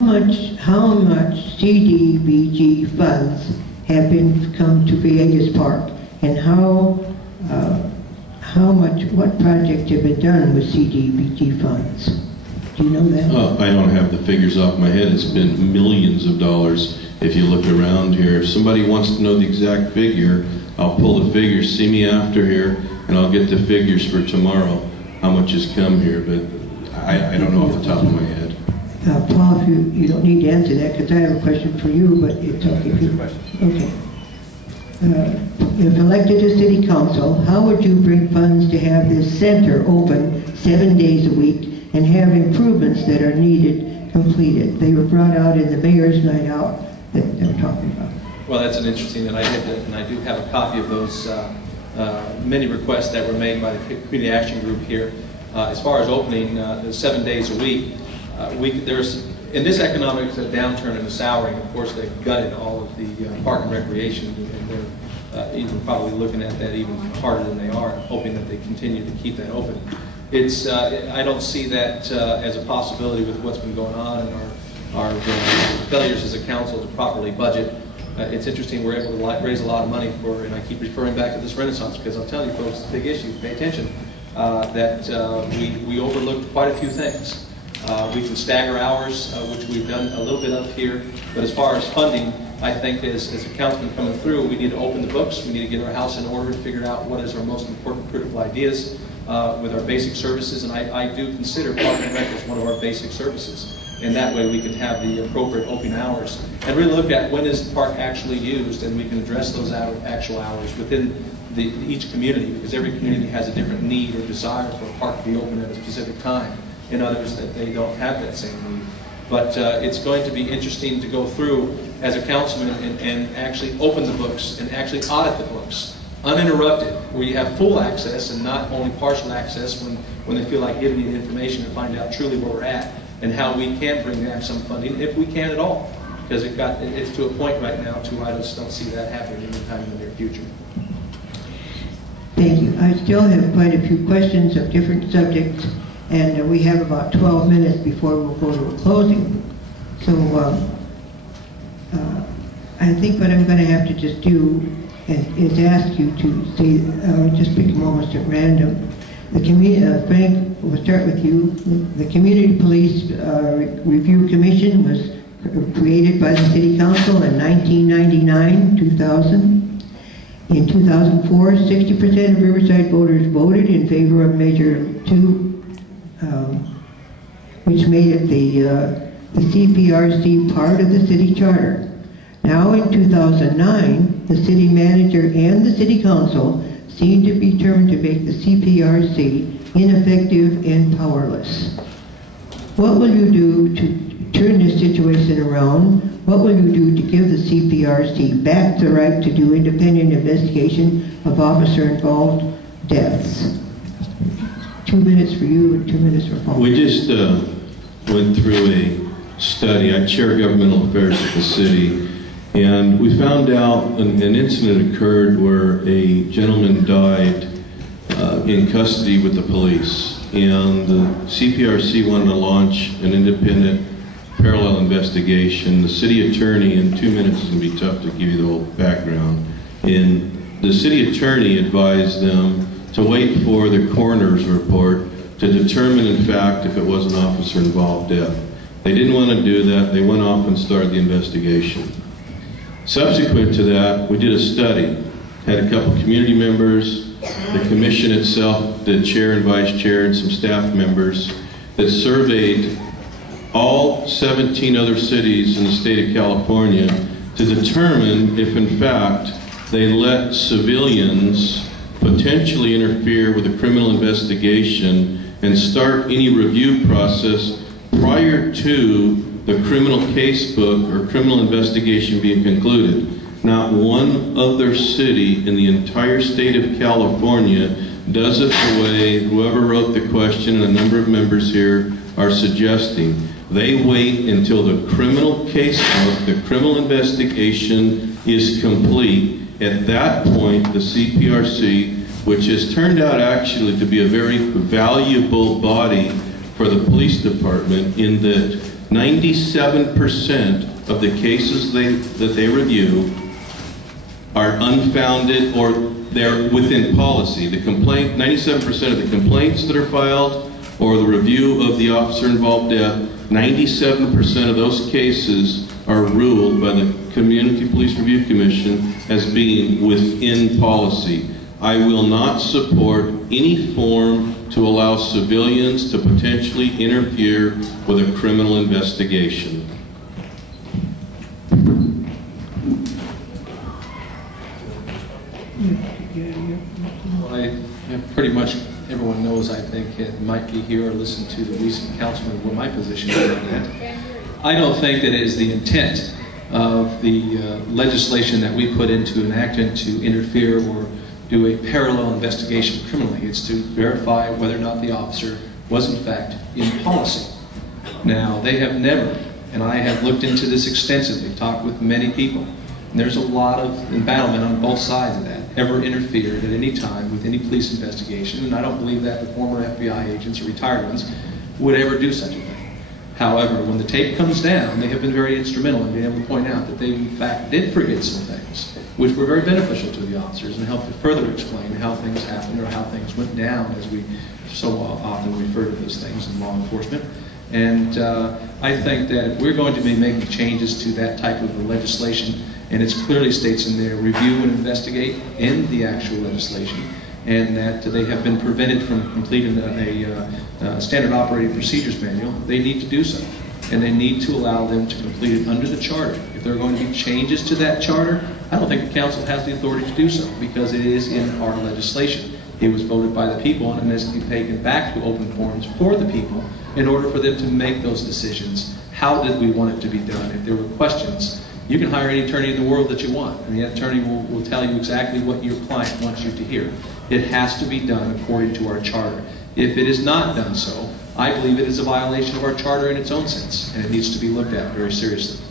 How much CDBG funds have been come to Villegas Park, and what projects have been done with CDBG funds? Do you know that? I don't have the figures off my head. It's been millions of dollars. If you look around here, if somebody wants to know the exact figure, I'll pull the figures. See me after here, and I'll get the figures for tomorrow. How much has come here? But I don't know off the top of my head. Paul, if you don't need to answer that, because I have a question for you, but it's okay. Okay. If elected to City Council, how would you bring funds to have this center open 7 days a week and have improvements that are needed completed? They were brought out in the mayor's night out that they're talking about. Well, that's an interesting, and I do have a copy of those many requests that were made by the Community Action Group here. As far as opening 7 days a week, there's in this economic downturn in the salary, of course, they've gutted all of the park and recreation, and they're even probably looking at that even harder than they are, hoping that they continue to keep that open. It's I don't see that as a possibility with what's been going on and our failures as a council to properly budget. It's interesting we're able to raise a lot of money for, and I keep referring back to this Renaissance because I'll tell you folks, it's a big issue. Pay attention. That we overlooked quite a few things. We can stagger hours, which we've done a little bit of here, but as far as funding, I think as a councilman coming through, we need to open the books, we need to get our house in order and figure out what is our most important critical ideas with our basic services, and I do consider Park and Rec as one of our basic services, and that way we can have the appropriate open hours, and really look at when is the park actually used, and we can address those actual hours within each community, because every community has a different need or desire for a park to be open at a specific time. In others that they don't have that same need. But it's going to be interesting to go through as a councilman and actually open the books and actually audit the books, uninterrupted, where you have full access and not only partial access when they feel like giving you the information to find out truly where we're at and how we can bring back some funding, if we can at all. Because it's to a point right now to I just don't see that happening anytime in the near future. Thank you. I still have quite a few questions of different subjects, and we have about 12 minutes before we'll go to a closing. So I think what I'm going to have to just do is ask you to say, just pick moments at random. The Frank, we'll start with you. The Community Police Review Commission was created by the City Council in 1999, 2000. In 2004, 60% of Riverside voters voted in favor of Measure 2, which made it the CPRC part of the city charter. Now in 2009, the city manager and the city council seem to be determined to make the CPRC ineffective and powerless. What will you do to turn this situation around? What will you do to give the CPRC back the right to do independent investigation of officer-involved deaths? 2 minutes for you and 2 minutes for Paul. We just went through a study. I chair governmental affairs at the city, and we found out an incident occurred where a gentleman died in custody with the police, and the CPRC wanted to launch an independent parallel investigation. The city attorney, in 2 minutes is going to be tough to give you the whole background, and the city attorney advised them to wait for the coroner's report to determine, in fact, if it was an officer-involved death. They didn't want to do that. They went off and started the investigation. Subsequent to that, we did a study. Had a couple community members, the commission itself, the chair and vice chair, and some staff members that surveyed all 17 other cities in the state of California to determine if, in fact, they let civilians potentially interfere with a criminal investigation and start any review process prior to the criminal case book or criminal investigation being concluded. Not one other city in the entire state of California does it the way whoever wrote the question and a number of members here are suggesting. They wait until the criminal case book, the criminal investigation is complete. At that point, the CPRC, which has turned out actually to be a very valuable body for the police department in that 97% of the cases that they review are unfounded or they're within policy. The complaint, 97% of the complaints that are filed or the review of the officer-involved death, 97% of those cases are ruled by the Community Police Review Commission as being within policy. I will not support any form to allow civilians to potentially interfere with a criminal investigation. Well, pretty much everyone knows, I think, it might be here or listen to the recent councilman what my position is on that. I don't think that it is the intent of the legislation that we put into enactment to interfere or do a parallel investigation criminally. It's to verify whether or not the officer was in fact in policy. Now, they have never, and I have looked into this extensively, talked with many people, and there's a lot of embattlement on both sides of that, ever interfered at any time with any police investigation, and I don't believe that the former FBI agents or retired ones would ever do such a thing. However, when the tape comes down, they have been very instrumental in being able to point out that they in fact did forget some things, which were very beneficial to the officers and helped to further explain how things happened or how things went down, as we so often refer to those things in law enforcement. And I think that if we're going to be making changes to that type of legislation, and it clearly states in there, review and investigate in the actual legislation, and that they have been prevented from completing a standard operating procedures manual, they need to do so. And they need to allow them to complete it under the charter. If there are going to be changes to that charter, I don't think the council has the authority to do so because it is in our legislation. It was voted by the people and it has to be taken back to open forums for the people in order for them to make those decisions. How did we want it to be done? If there were questions, you can hire any attorney in the world that you want, and the attorney will tell you exactly what your client wants you to hear. It has to be done according to our charter. If it is not done so, I believe it is a violation of our charter in its own sense, and it needs to be looked at very seriously.